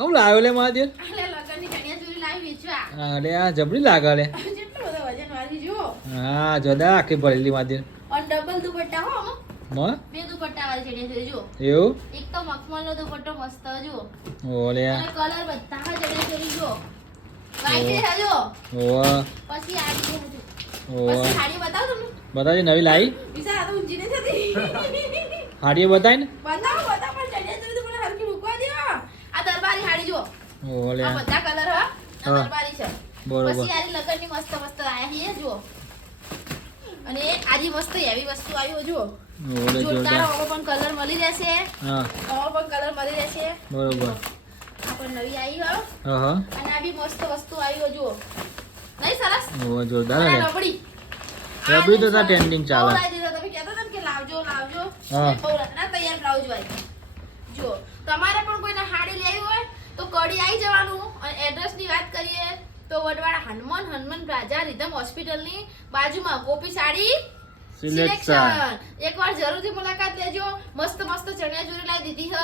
આવું લાવ્યો લે મહાદેવ આલે લગનની ચણિયાચોળી લાવી વેચવા અરે આ જબરી લાગે લે કેટલો બધો વજન વાળી જો હા જોદા આખી ભરેલી મહાદેવ અને ડબલ દુપટ્ટા હો આમાં મ બે દુપટ્ટા વાળી ચણિયાચોળી જો એવું એક તો મખમલનો દુપટ્ટો મસ્ત જો ઓલે અને કલર બધા ચણિયાચોળી જો વાઈટ છે જો ઓ પછી આ રીતે હજુ ઓ પછી સાડી બતાવો તમને બતાવી નવી લાવી વિચાર આ તો ઊંચી નહીં થતી હાડીએ બતાવી ને બતાવો પણ ચણિયાચોળી તો મને હરખી મૂકવા દો આ દરબારી સાડી જો ઓલે આ બધા કલર હા આ દરબારી છે બરોબર પછી આરી લગનની મસ્ત મસ્ત આયા છે જો અને આજી મસ્ત એવી વસ્તુ આવ્યો જો ઓલે જોરદાર જોરદાર ઓવો પણ કલર મળી રહેશે હા ઓવો પણ કલર મળી રહેશે બરોબર આ પણ નવી આવી હો હા અને આ બી મસ્ત વસ્તુ આવ્યો જો નહીં સરસ ઓ જોરદાર અને હે રબડી રબડી તો તા trending ચાલે. બહુ લાવી દીધો. તમે કહેતા હતા ને કે લાવજો હા. બહુ ના તૈયાર બ્લાઉઝ આવી જો તમારે પણ કોઈને હાડી લેવી હોય તો કડી આવી જવાનું અને એડ્રેસની વાત કરીએ તો વડવાડા હનુમાન પ્લાઝા રિધમ હોસ્પિટલની બાજુમાં ગોપી સાડી સિલેક્શન એકવાર જરૂરથી મુલાકાત લેજો મસ્ત ચણિયાચોળી લાવી દીધી હ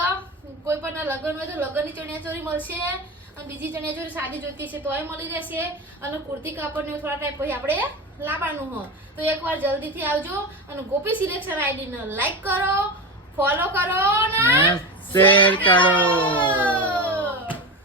કોઈ પણ લગન હોય તો લગનની ચણિયાચોળી મળશે અને બીજી ચણિયાચોળી સાદી જોઈતી છે તોય મળી રહેશે અને કુર્તી કાપડને થોડા ટાઈમ પછી આપણે લાવવાનું હ તો એકવાર જલ્દીથી આવજો અને ગોપી સિલેક્શન આઈડીને લાઈક કરો ફોલો કરો અને શેર કરો